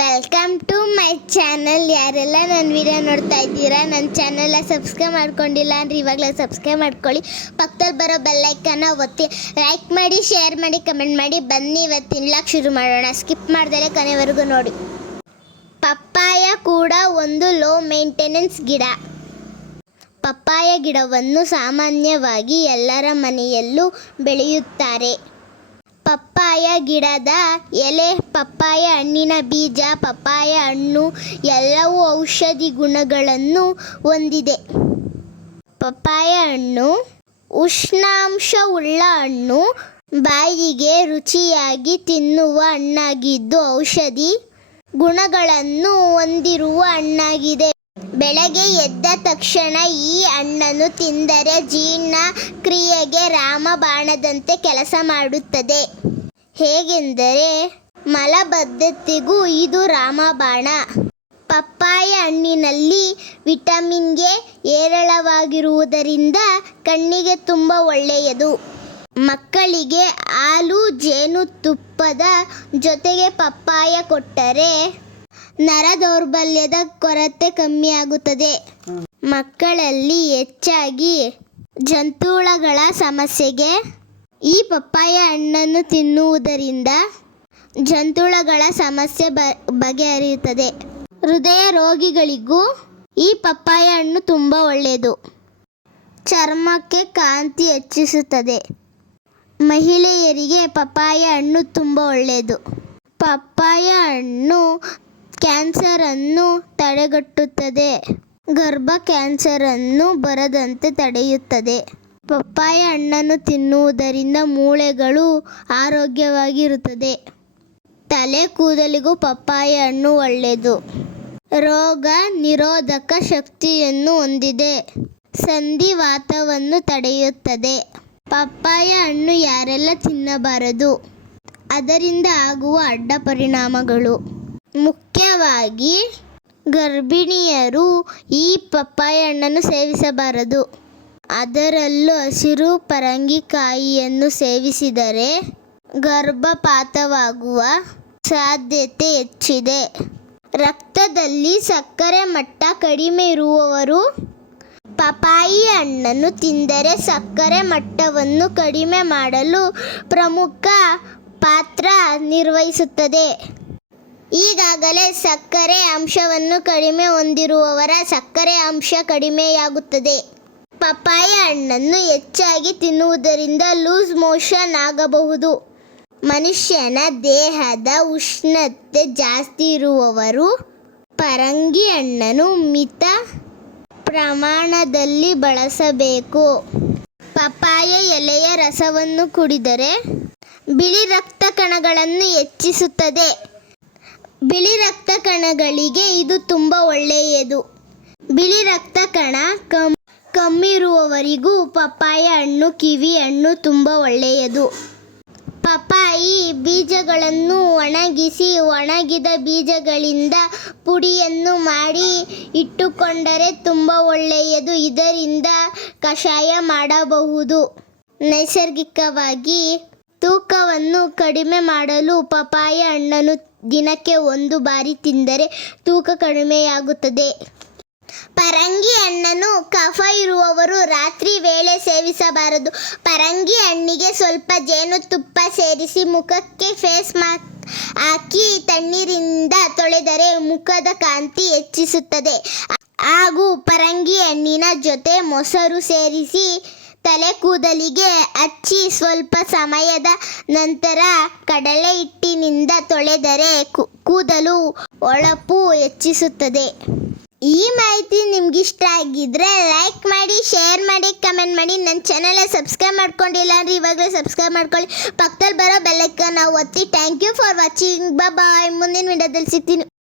Welcome to my channel ಯಾರೆಲ್ಲ ನನ್ನ video ನೋಡ್ತಾ ಇದ್ದೀರಾ ನನ್ನ ಚಾನಲ್ನ ಸಬ್ಸ್ಕ್ರೈಬ್ ಮಾಡ್ಕೊಂಡಿಲ್ಲ ಅಂದರೆ ಇವಾಗಲೇ ಸಬ್ಸ್ಕ್ರೈಬ್ ಮಾಡ್ಕೊಳ್ಳಿ. ಪಕ್ಕದಲ್ಲಿ ಬರೋ ಬೆಲ್ಲೈಕನ್ನ ಒತ್ತಿ ಲೈಕ್ ಮಾಡಿ ಶೇರ್ ಮಾಡಿ ಕಮೆಂಟ್ ಮಾಡಿ. ಬನ್ನಿ ಇವತ್ತು ಲಾಕ್ ಶುರು ಮಾಡೋಣ. ಸ್ಕಿಪ್ ಮಾಡ್ದಲೆ ಕೊನೆವರೆಗೂ ನೋಡಿ. ಪಪ್ಪಾಯ ಕೂಡ ಒಂದು ಲೋ ಮೇಂಟೆನೆನ್ಸ್ ಗಿಡ. ಪಪ್ಪಾಯ ಗಿಡವನ್ನು ಸಾಮಾನ್ಯವಾಗಿ ಎಲ್ಲರ ಮನೆಯಲ್ಲೂ ಬೆಳೆಯುತ್ತಾರೆ. ಪಪ್ಪಾಯ ಗಿಡದ ಎಲೆ, ಪಪ್ಪಾಯ ಹಣ್ಣಿನ ಬೀಜ, ಪಪ್ಪಾಯ ಹಣ್ಣು ಎಲ್ಲವೂ ಔಷಧಿ ಗುಣಗಳನ್ನು ಹೊಂದಿದೆ. ಪಪ್ಪಾಯ ಹಣ್ಣು ಉಷ್ಣಾಂಶವುಳ್ಳ ಹಣ್ಣು. ಬಾಯಿಗೆ ರುಚಿಯಾಗಿ ತಿನ್ನುವ ಹಣ್ಣಾಗಿದ್ದು ಔಷಧಿ ಗುಣಗಳನ್ನು ಹೊಂದಿರುವ ಹಣ್ಣಾಗಿದೆ. ಬೆಳಗ್ಗೆ ಎದ್ದ ತಕ್ಷಣ ಈ ಹಣ್ಣನ್ನು ತಿಂದರೆ ಜೀರ್ಣ ಕ್ರಿಯೆಗೆ ರಾಮಬಾಣದಂತೆ ಕೆಲಸ ಮಾಡುತ್ತದೆ. ಹೇಗೆಂದರೆ, ಮಲಬದ್ಧತೆಗೂ ಇದು ರಾಮಬಾಣ ಪಪ್ಪಾಯ ಹಣ್ಣಿನಲ್ಲಿ ವಿಟಮಿನ್ ಎ ಹೇರಳವಾಗಿರುವುದರಿಂದ ಕಣ್ಣಿಗೆ ತುಂಬ ಒಳ್ಳೆಯದು. ಮಕ್ಕಳಿಗೆ ಹಾಲು ಜೇನುತುಪ್ಪದ ಜೊತೆಗೆ ಪಪ್ಪಾಯ ಕೊಟ್ಟರೆ ನರ ದೌರ್ಬಲ್ಯದ ಕೊರತೆ ಕಮ್ಮಿಯಾಗುತ್ತದೆ. ಮಕ್ಕಳಲ್ಲಿ ಹೆಚ್ಚಾಗಿ ಜಂತುಳಗಳ ಸಮಸ್ಯೆಗೆ ಈ ಪಪ್ಪಾಯ ಹಣ್ಣನ್ನು ತಿನ್ನುವುದರಿಂದ ಜಂತುಳಗಳ ಸಮಸ್ಯೆ ಬ, ಬಗೆಹರಿಯುತ್ತದೆ. ಹೃದಯ ರೋಗಿಗಳಿಗೂ ಈ ಪಪ್ಪಾಯ ಹಣ್ಣು ತುಂಬ ಒಳ್ಳೆಯದು. ಚರ್ಮಕ್ಕೆ ಕಾಂತಿ ಹೆಚ್ಚಿಸುತ್ತದೆ. ಮಹಿಳೆಯರಿಗೆ ಪಪ್ಪಾಯ ಹಣ್ಣು ತುಂಬ ಒಳ್ಳೆಯದು. ಪಪ್ಪಾಯ ಹಣ್ಣು ಕ್ಯಾನ್ಸರನ್ನು ತಡೆಗಟ್ಟುತ್ತದೆ. ಗರ್ಭ ಕ್ಯಾನ್ಸರ್ ಅನ್ನು ಬರದಂತೆ ತಡೆಯುತ್ತದೆ. ಪಪ್ಪಾಯ ಹಣ್ಣನ್ನು ತಿನ್ನುವುದರಿಂದ ಮೂಳೆಗಳು ಆರೋಗ್ಯವಾಗಿರುತ್ತದೆ. ತಲೆ ಕೂದಲಿಗೂ ಪಪ್ಪಾಯ ಹಣ್ಣು ಒಳ್ಳೆಯದು. ರೋಗ ನಿರೋಧಕ ಶಕ್ತಿಯನ್ನು ಹೊಂದಿದೆ. ಸಂಧಿವಾತವನ್ನು ತಡೆಯುತ್ತದೆ. ಪಪ್ಪಾಯ ಹಣ್ಣು ಯಾರೆಲ್ಲ ತಿನ್ನಬಾರದು? ಅದರಿಂದ ಆಗುವ ಅಡ್ಡ ಪರಿಣಾಮಗಳು. ಮುಖ್ಯವಾಗಿ ಗರ್ಭಿಣಿಯರು ಈ ಪಪ್ಪಾಯ ಹಣ್ಣನ್ನು ಸೇವಿಸಬಾರದು. ಅದರಲ್ಲೂ ಹಸಿರು ಪರಂಗಿಕಾಯಿಯನ್ನು ಸೇವಿಸಿದರೆ ಗರ್ಭಪಾತವಾಗುವ ಸಾಧ್ಯತೆ ಹೆಚ್ಚಿದೆ. ರಕ್ತದಲ್ಲಿ ಸಕ್ಕರೆ ಮಟ್ಟ ಕಡಿಮೆ ಇರುವವರು ಪಪಾಯಿ ಹಣ್ಣನ್ನು ತಿಂದರೆ ಸಕ್ಕರೆ ಮಟ್ಟವನ್ನು ಕಡಿಮೆ ಮಾಡಲು ಪ್ರಮುಖ ಪಾತ್ರ ನಿರ್ವಹಿಸುತ್ತದೆ. ಈಗಾಗಲೇ ಸಕ್ಕರೆ ಅಂಶವನ್ನು ಕಡಿಮೆ ಹೊಂದಿರುವವರ ಸಕ್ಕರೆ ಅಂಶ ಕಡಿಮೆಯಾಗುತ್ತದೆ. ಪಪ್ಪಾಯ ಹಣ್ಣನ್ನು ಹೆಚ್ಚಾಗಿ ತಿನ್ನುವುದರಿಂದ ಲೂಸ್ ಮೋಷನ್ ಆಗಬಹುದು. ಮನುಷ್ಯನ ದೇಹದ ಉಷ್ಣತೆ ಜಾಸ್ತಿ ಇರುವವರು ಪರಂಗಿ ಹಣ್ಣನ್ನು ಮಿತ ಪ್ರಮಾಣದಲ್ಲಿ ಬಳಸಬೇಕು. ಪಪ್ಪಾಯ ಎಲೆಯ ರಸವನ್ನು ಕುಡಿದರೆ ಬಿಳಿ ರಕ್ತ ಕಣಗಳನ್ನು ಹೆಚ್ಚಿಸುತ್ತದೆ. ಬಿಳಿ ರಕ್ತ ಕಣಗಳಿಗೆ ಇದು ತುಂಬ ಒಳ್ಳೆಯದು. ಬಿಳಿ ರಕ್ತ ಕಣ ಕಮ್, ಕಮ್ಮಿರುವವರಿಗೂ ಪಪ್ಪಾಯ ಹಣ್ಣು, ಕಿವಿ ಹಣ್ಣು ತುಂಬ ಒಳ್ಳೆಯದು. ಪಪ್ಪಾಯಿ ಬೀಜಗಳನ್ನು ಒಣಗಿಸಿ, ಒಣಗಿದ ಬೀಜಗಳಿಂದ ಪುಡಿಯನ್ನು ಮಾಡಿ ಇಟ್ಟುಕೊಂಡರೆ ತುಂಬ ಒಳ್ಳೆಯದು. ಇದರಿಂದ ಕಷಾಯ ಮಾಡಬಹುದು. ನೈಸರ್ಗಿಕವಾಗಿ ತೂಕವನ್ನು ಕಡಿಮೆ ಮಾಡಲು ಪಪ್ಪಾಯ ಹಣ್ಣನ್ನು ದಿನಕ್ಕೆ ಒಂದು ಬಾರಿ ತಿಂದರೆ ತೂಕ ಕಡಿಮೆಯಾಗುತ್ತದೆ. ಪರಂಗಿ ಹಣ್ಣನ್ನು ಕಫ ಇರುವವರು ರಾತ್ರಿ ವೇಳೆ ಸೇವಿಸಬಾರದು. ಪರಂಗಿ ಹಣ್ಣಿಗೆ ಸ್ವಲ್ಪ ಜೇನುತುಪ್ಪ ಸೇರಿಸಿ ಮುಖಕ್ಕೆ ಫೇಸ್ ಮಾಸ್ಕ್ ಹಾಕಿ ತಣ್ಣೀರಿಂದ ತೊಳೆದರೆ ಮುಖದ ಕಾಂತಿ ಹೆಚ್ಚಿಸುತ್ತದೆ. ಹಾಗೂ ಪರಂಗಿ ಹಣ್ಣಿನ ಜೊತೆ ಮೊಸರು ಸೇರಿಸಿ ತಲೆ ಕೂದಲಿಗೆ ಹಚ್ಚಿ ಸ್ವಲ್ಪ ಸಮಯದ ನಂತರ ಕಡಲೆ ಹಿಟ್ಟಿನಿಂದ ತೊಳೆದರೆ ಕೂದಲು ಹೊಳಪು ಹೆಚ್ಚಿಸುತ್ತದೆ. ಈ ಮಾಹಿತಿ ನಿಮ್ಗೆ ಇಷ್ಟ ಆಗಿದ್ರೆ ಲೈಕ್ ಮಾಡಿ ಶೇರ್ ಮಾಡಿ ಕಮೆಂಟ್ ಮಾಡಿ. ನನ್ನ ಚಾನಲ್ ಸಬ್ಸ್ಕ್ರೈಬ್ ಮಾಡ್ಕೊಂಡಿಲ್ಲ ಅಂದ್ರೆ ಇವಾಗಲೇ ಸಬ್ಸ್ಕ್ರೈಬ್ ಮಾಡ್ಕೊಳ್ಳಿ. ಪಕ್ಕದಲ್ಲಿ ಬರೋ ಬೆಲ್ಲೈಕನ್ನ ಒತ್ತಿ. Thank you for watching bye ಮುಂದಿನ ವಿಡಿಯೋದಲ್ಲಿ ಸಿಗ್ತೀನಿ.